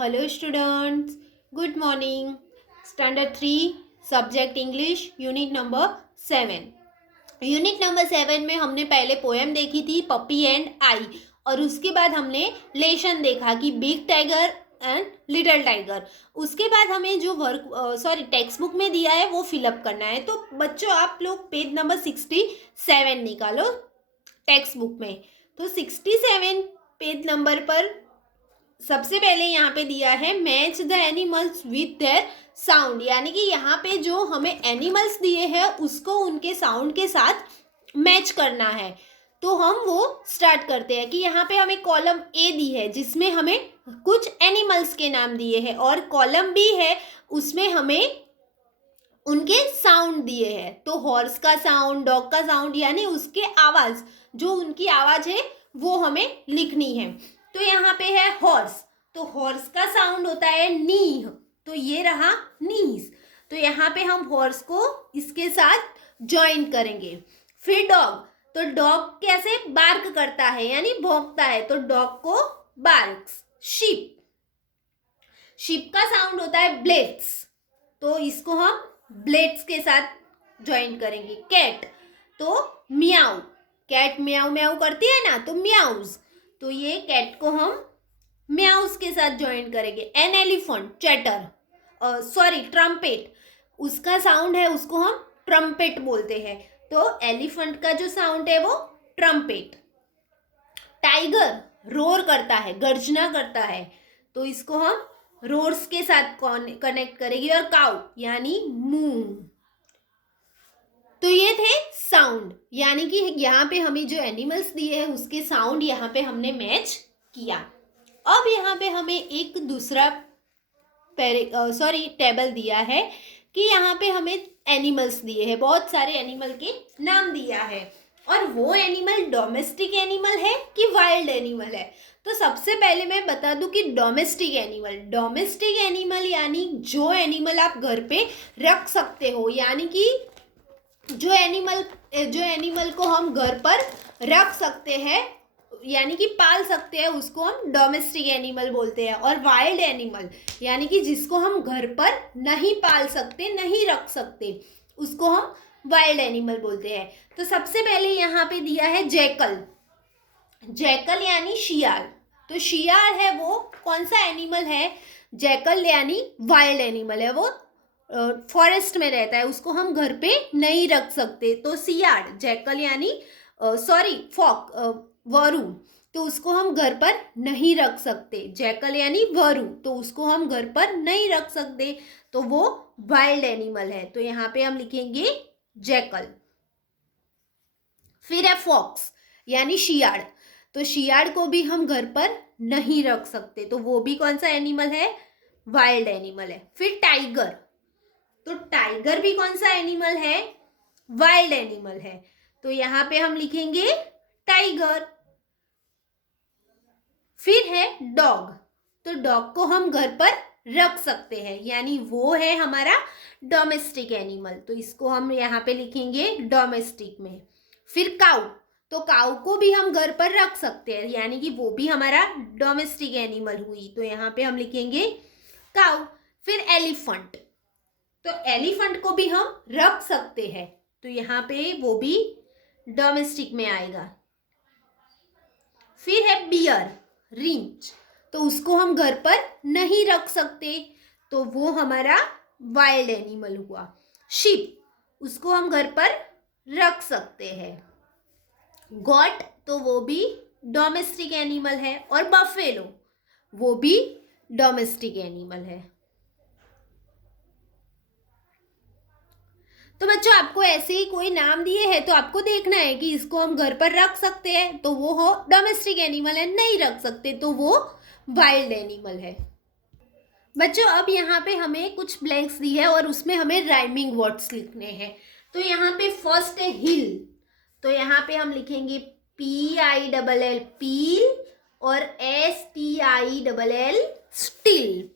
Hello students, good morning. Standard 3 subject English unit number 7। Unit number 7 में हमने पहले poem देखी थी पपी एंड आई, और उसके बाद हमने लेसन देखा कि big tiger and little tiger. उसके बाद हमें जो टेक्स्ट बुक में दिया है वो फिलअप करना है। तो बच्चों आप लोग पेज नंबर 67 निकालो टेक्स्ट बुक में। तो 67 पेज नंबर पर सबसे पहले यहाँ पे दिया है match the animals with their sound, यानी कि यहाँ पे जो हमें एनिमल्स दिए हैं उसको उनके साउंड के साथ मैच करना है। तो हम वो स्टार्ट करते हैं कि यहाँ पे हमें कॉलम ए दी है जिसमें हमें कुछ एनिमल्स के नाम दिए हैं, और कॉलम बी है उसमें हमें उनके साउंड दिए हैं। तो हॉर्स का साउंड, डॉग का साउंड, यानी उसके आवाज, जो उनकी आवाज है वो हमें लिखनी है। तो यहाँ पे है हॉर्स, तो हॉर्स का साउंड होता है नी, तो ये रहा नीज। तो यहाँ पे हम हॉर्स को इसके साथ ज्वाइन करेंगे। फिर डॉग, तो डॉग कैसे बार्क करता है यानी भौंकता है, तो डॉग को बार्क्स। शिप, शिप का साउंड होता है ब्लेड्स, तो इसको हम ब्लेड्स के साथ ज्वाइन करेंगे। कैट, तो मियाऊ, कैट म्याऊ म्याऊ करती है ना, तो म्याऊज, तो ये कैट को हम म्याऊज के साथ ज्वाइन करेंगे। एन एलिफेंट, चैटर, ट्रम्पेट, उसका साउंड है उसको हम ट्रम्पेट बोलते हैं, तो एलिफेंट का जो साउंड है वो ट्रम्पेट। टाइगर रोर करता है, गर्जना करता है, तो इसको हम रोर्स के साथ कनेक्ट करेंगे। और काउ यानी मून। तो ये थे साउंड, यानी कि यहाँ पे हमें जो एनिमल्स दिए हैं उसके साउंड यहाँ पे हमने मैच किया। अब यहाँ पे हमें एक दूसरा टेबल दिया है कि यहाँ पे हमें एनिमल्स दिए हैं, बहुत सारे एनिमल के नाम दिया है, और वो एनिमल डोमेस्टिक एनिमल है कि वाइल्ड एनिमल है। तो सबसे पहले मैं बता दूं कि डोमेस्टिक एनिमल यानी जो एनिमल आप घर पे रख सकते हो, यानी कि जो एनिमल को हम घर पर रख सकते हैं यानी कि पाल सकते हैं उसको हम डोमेस्टिक एनिमल बोलते हैं। और वाइल्ड एनिमल यानी कि जिसको हम घर पर नहीं पाल सकते, नहीं रख सकते, उसको हम वाइल्ड एनिमल बोलते हैं। तो सबसे पहले यहाँ पे दिया है जैकल, जैकल यानी शियाल। तो शियाल है वो कौन सा एनिमल है, जैकल यानी वाइल्ड एनिमल है, वो फॉरेस्ट में रहता है, उसको हम घर पे नहीं रख सकते। तो सियाड़, जैकल यानी फॉक, वरू, तो उसको हम घर पर नहीं रख सकते। जैकल यानी वरू, तो उसको हम घर पर नहीं रख सकते, तो वो वाइल्ड एनिमल है। तो यहाँ पे हम लिखेंगे जैकल। फिर है फॉक्स यानी शियाड़, तो शियाड़ को भी हम घर पर नहीं रख सकते, तो वो भी कौन सा एनिमल है, वाइल्ड एनिमल है। फिर टाइगर, तो टाइगर भी कौन सा एनिमल है, वाइल्ड एनिमल है, तो यहाँ पे हम लिखेंगे टाइगर। फिर है डॉग, तो डॉग को हम घर पर रख सकते हैं, यानी वो है हमारा डोमेस्टिक एनिमल, तो इसको हम यहाँ पे लिखेंगे डोमेस्टिक में। फिर काऊ, तो काऊ को भी हम घर पर रख सकते हैं, यानी कि वो भी हमारा डोमेस्टिक एनिमल हुई, तो यहाँ पे हम लिखेंगे काऊ। फिर एलिफेंट, तो एलिफेंट को भी हम रख सकते हैं, तो यहाँ पे वो भी डोमेस्टिक में आएगा। फिर है बियर, रींच, तो उसको हम घर पर नहीं रख सकते, तो वो हमारा वाइल्ड एनिमल हुआ। शिप, उसको हम घर पर रख सकते हैं। गॉट, तो वो भी डोमेस्टिक एनिमल है। और बफेलो, वो भी डोमेस्टिक एनिमल है। तो बच्चों आपको ऐसे ही कोई नाम दिए हैं तो आपको देखना है कि इसको हम घर पर रख सकते हैं तो वो हो डोमेस्टिक एनिमल है, नहीं रख सकते तो वो वाइल्ड एनिमल है। बच्चों अब यहाँ पे हमें कुछ ब्लैंक्स दी है और उसमें हमें राइमिंग वर्ड्स लिखने हैं। तो यहाँ पे फर्स्ट है हिल, तो यहाँ पे हम लिखेंगे PILL पील और STILL स्टिल।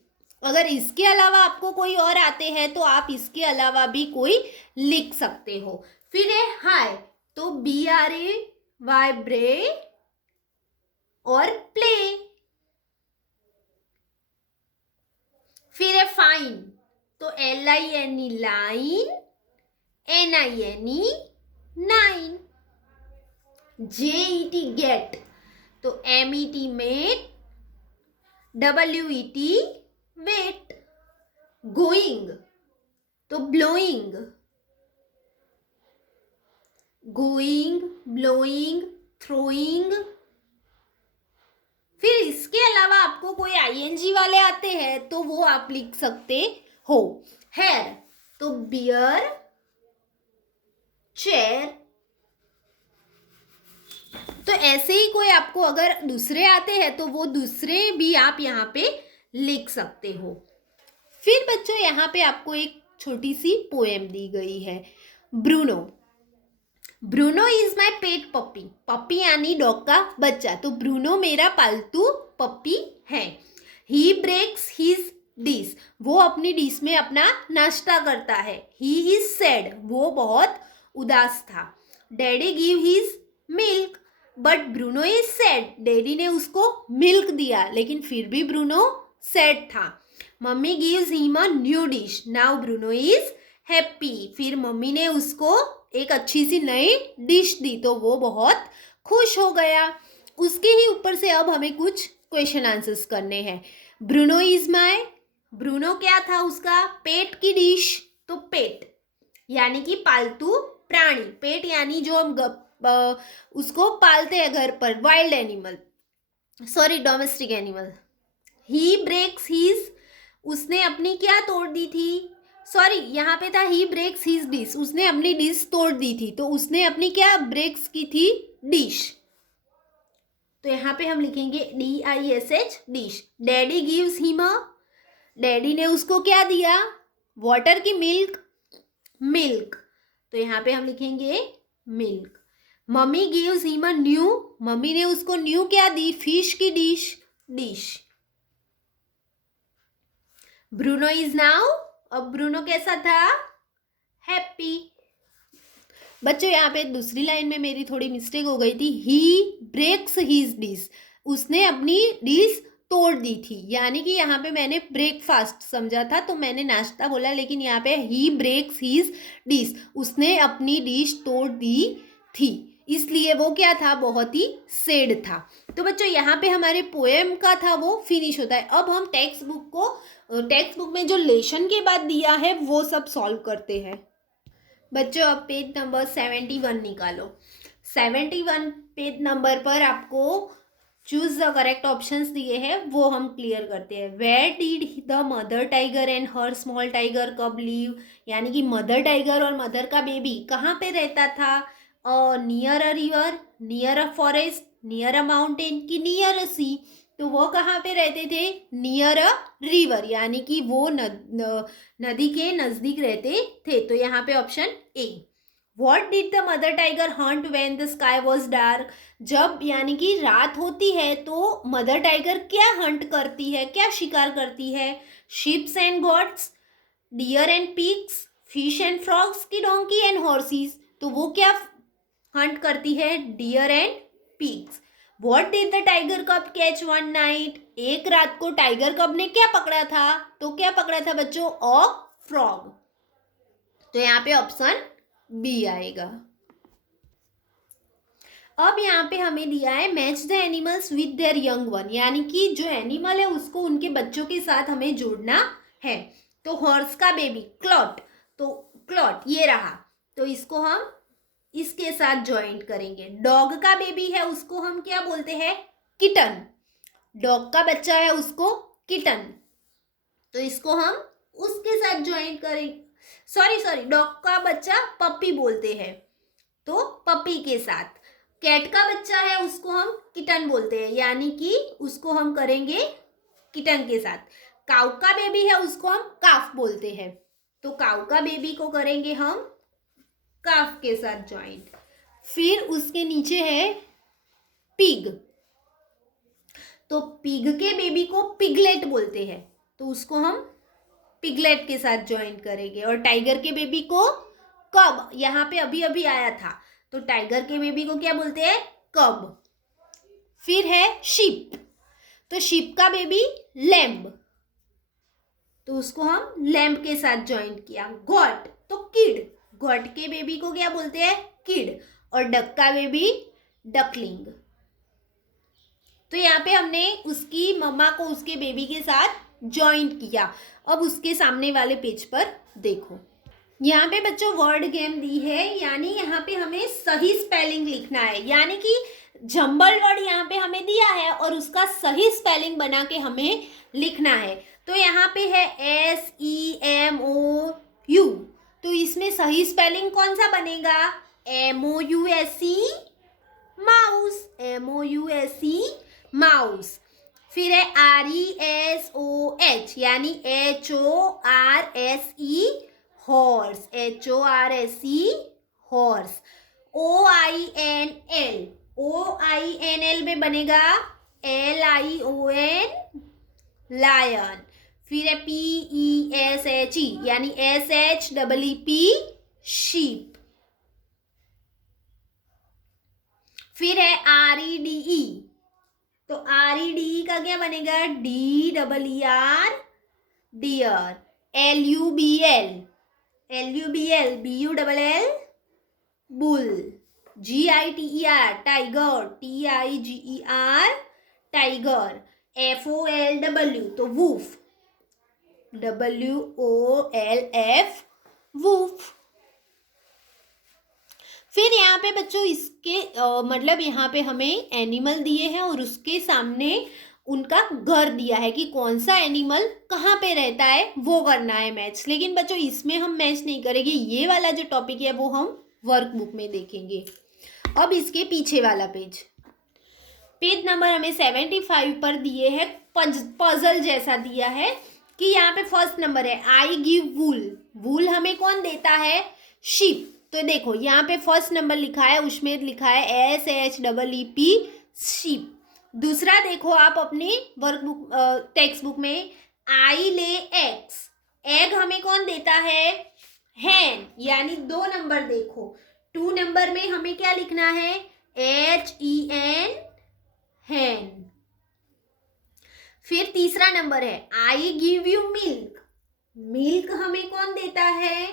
अगर इसके अलावा आपको कोई और आते हैं तो आप इसके अलावा भी कोई लिख सकते हो। फिर है हाय, तो BRAY ब्रे और प्ले। तो LINE line, NINE nine. JET get, तो MET met, WET wet. Going, तो ब्लोइंग, गोइंग, ब्लोइंग, थ्रोइंग। फिर इसके अलावा आपको कोई ING वाले आते हैं तो वो आप लिख सकते हो। हेयर, तो बियर, चेयर। तो ऐसे ही कोई आपको अगर दूसरे आते हैं तो वो दूसरे भी आप यहाँ पे लिख सकते हो। फिर बच्चों यहाँ पे आपको एक छोटी सी पोएम दी गई है। ब्रूनो, ब्रूनो इज माई पेट पप्पी। पप्पी यानी डॉग का बच्चा, तो ब्रूनो मेरा पालतू पप्पी है। ही ब्रेक्स हिज डिश, वो अपनी डिश में अपना नाश्ता करता है। ही इज सैड, वो बहुत उदास था। Daddy give his milk, but Bruno is sad, daddy ने उसको मिल्क दिया लेकिन फिर भी ब्रूनो सैड था। Mummy gives him a new dish, now Bruno is happy, फिर मम्मी ने उसको एक अच्छी सी नई डिश दी तो वो बहुत खुश हो गया। उसके ही ऊपर से अब हमें कुछ क्वेश्चन आंसर्स करने हैं। ब्रूनो इज माई, ब्रूनो क्या था उसका? पेट की डिश, तो पेट यानी कि पालतू प्राणी। पेट यानी जो हम उसको पालते हैं घर पर, wild animal, sorry domestic animal. He breaks his, उसने अपनी क्या तोड़ दी थी? सॉरी यहाँ पे था ही ब्रेक्स हिज डिश, उसने अपनी डिश तोड़ दी थी तो उसने अपनी क्या ब्रेक्स की थी? डिश। तो यहाँ पे हम लिखेंगे DISH dish. Daddy gives him a, daddy ने उसको क्या दिया? वाटर की मिल्क, मिल्क, तो यहाँ पे हम लिखेंगे milk. Mummy gives him a new, mummy ने उसको न्यू क्या दी? फिश की dish, dish. Bruno is now, अब ब्रूनो कैसा था? हैप्पी। बच्चों यहाँ पे दूसरी लाइन में मेरी थोड़ी मिस्टेक हो गई थी। ही ब्रेक्स हिज डिश, उसने अपनी डिश तोड़ दी थी, यानी कि यहाँ पे मैंने ब्रेकफास्ट समझा था तो मैंने नाश्ता बोला, लेकिन यहाँ पे ही ब्रेक्स हिज डिश, उसने अपनी डिश तोड़ दी थी, इसलिए वो क्या था? बहुत ही सैड था। तो बच्चों यहाँ पे हमारे पोएम का था वो फिनिश होता है। अब हम टेक्स्ट बुक में जो लेसन के बाद दिया है वो सब सॉल्व करते हैं। बच्चों अब पेज नंबर 71 निकालो। 71 पेज नंबर पर आपको चूज द करेक्ट ऑप्शंस दिए हैं, वो हम क्लियर करते हैं। Where did the mother tiger and her small tiger cub live, यानी कि मदर टाइगर और मदर का बेबी कहाँ पे रहता था? Near a river, near a forest, near a mountain की नियर अ सी, तो वो कहाँ पे रहते थे? नियर अ रिवर, यानी कि वो नदी के नज़दीक रहते थे, तो यहाँ पे option A. What did the mother tiger Hunt when the sky was dark, जब यानी कि रात होती है तो मदर टाइगर क्या हंट करती है, क्या शिकार करती है? Sheeps and goats, deer and pigs, fish and frogs की डोंकी एंड हॉर्सेस, तो वो क्या हंट करती है? Deer and pigs. What did the tiger cub catch one night, एक रात को टाइगर कब ने क्या पकड़ा था? तो क्या पकड़ा था बच्चों? अ फ्रॉग, तो यहाँ पे ऑप्शन बी आएगा। अब यहाँ पे हमें दिया है match the animals with their young one, यानी कि जो एनिमल है उसको उनके बच्चों के साथ हमें जोड़ना है। तो हॉर्स का बेबी क्लॉट, तो क्लॉट ये रहा, तो इसको हम इसके साथ ज्वाइंट करेंगे। डॉग का बेबी है उसको हम क्या बोलते हैं? किटन, डॉग का बच्चा है उसको किटन, तो इसको हम उसके साथ ज्वाइंट करेंगे। सॉरी डॉग का बच्चा पप्पी बोलते हैं, तो पप्पी के साथ। कैट का बच्चा है उसको हम किटन बोलते हैं, यानी कि उसको हम करेंगे किटन के साथ। काऊ का बेबी है उसको हम काफ बोलते हैं, तो काऊ का बेबी को करेंगे हम काफ के साथ ज्वाइंट। फिर उसके नीचे है पिग, तो पिग के बेबी को पिगलेट बोलते हैं, तो उसको हम पिगलेट के साथ ज्वाइन करेंगे। और टाइगर के बेबी को कब, यहाँ पे अभी अभी आया था, तो टाइगर के बेबी को क्या बोलते हैं? कब। फिर है शीप, तो शीप का बेबी लैम्ब, तो उसको हम लैम्प के साथ ज्वाइन किया। गॉट तो किड, गॉट के बेबी को क्या बोलते हैं? किड। और डक का बेबी डकलिंग। तो यहाँ पे हमने उसकी मम्मा को उसके बेबी के साथ ज्वाइन किया। अब उसके सामने वाले पेज पर देखो, यहाँ पे बच्चों वर्ड गेम दी है, यानी यहाँ पे हमें सही स्पेलिंग लिखना है, यानी कि जंबल वर्ड यहाँ पे हमें दिया है और उसका सही स्पेलिंग बना के हमें लिखना है। तो यहाँ पे है SEMOU, तो इसमें सही स्पेलिंग कौन सा बनेगा? MOUSE, mouse, MOUSE mouse. फिर है RESOH यानी HORSE horse, HORSE horse. OINL में बनेगा LION लायन। फिर है PESHE यानी SHEEP शीप। फिर है REDE, तो REDE का क्या बनेगा? DEER dear. LUBL bull. GITER tiger, TIGER tiger. FOLW तो वूफ, WOLF वूफ। फिर यहाँ पे बच्चों इसके मतलब यहाँ पे हमें एनिमल दिए हैं और उसके सामने उनका घर दिया है कि कौन सा एनिमल कहाँ पे रहता है, वो करना है मैच। लेकिन बच्चों इसमें हम मैच नहीं करेंगे, ये वाला जो टॉपिक है वो हम वर्कबुक में देखेंगे। अब इसके पीछे वाला पेज नंबर हमें 75 पर दिए है, पजल जैसा दिया है कि यहाँ पे फर्स्ट नंबर है आई गिव वूल। वूल हमें कौन देता है? शीप। तो देखो यहाँ पे फर्स्ट नंबर लिखा है, उसमें लिखा है SHEEP शीप। दूसरा देखो आप अपनी वर्कबुक टेक्स्ट बुक में, आई ले एग्स। एग हमें कौन देता है? हैन, यानी 2 नंबर देखो, 2 नंबर में हमें क्या लिखना है? HEN हैन। फिर तीसरा नंबर है I give you milk. Milk हमें कौन देता है?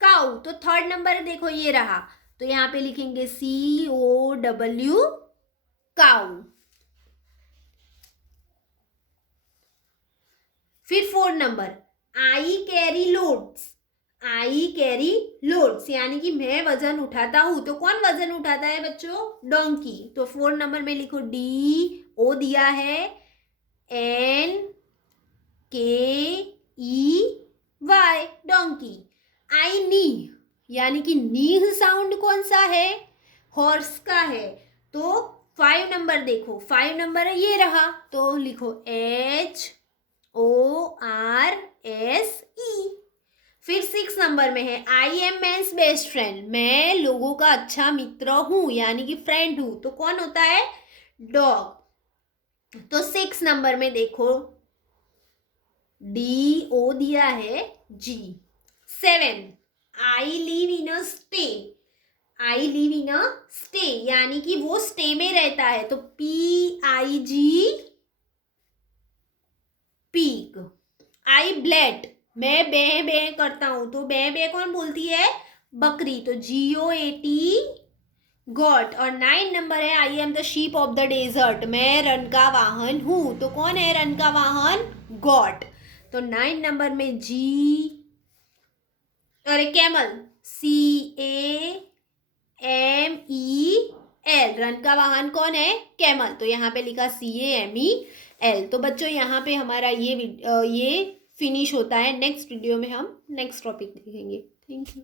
काउ। तो थर्ड नंबर देखो ये रहा, तो यहाँ पे लिखेंगे COW काउ। फिर fourth number I carry loads. I carry loads यानी कि मैं वजन उठाता हूं, तो कौन वजन उठाता है बच्चों? डोंकी। तो 4 नंबर में लिखो DO दिया है NKEY डोंकी। आई नी यानी कि नीह साउंड कौन सा है? हॉर्स का है। तो 5 नंबर देखो, 5 नंबर ये रहा, तो लिखो HORSE। फिर 6 नंबर में है I am man's best friend. मैं लोगों का अच्छा मित्र हूं, यानी कि फ्रेंड हूं, तो कौन होता है? डॉग। तो 6 नंबर में देखो DO दिया है G। 7 I live in a stay. I live in a stay यानी कि वो स्टे में रहता है, तो PIG पीक। आई ब्लेट, मैं बे बे करता हूं, तो बे बे कौन बोलती है? बकरी। तो GOAT गॉट। और 9 नंबर है I am the ship of the desert. मैं रन का वाहन हूं, तो कौन है रन का वाहन? गॉट। तो 9 नंबर में G, अरे कैमल, CAMEL। रन का वाहन कौन है? कैमल। तो यहाँ पे लिखा CAMEL। तो बच्चों यहाँ पे हमारा ये फिनिश होता है। नेक्स्ट वीडियो में हम नेक्स्ट टॉपिक देखेंगे। Thank you.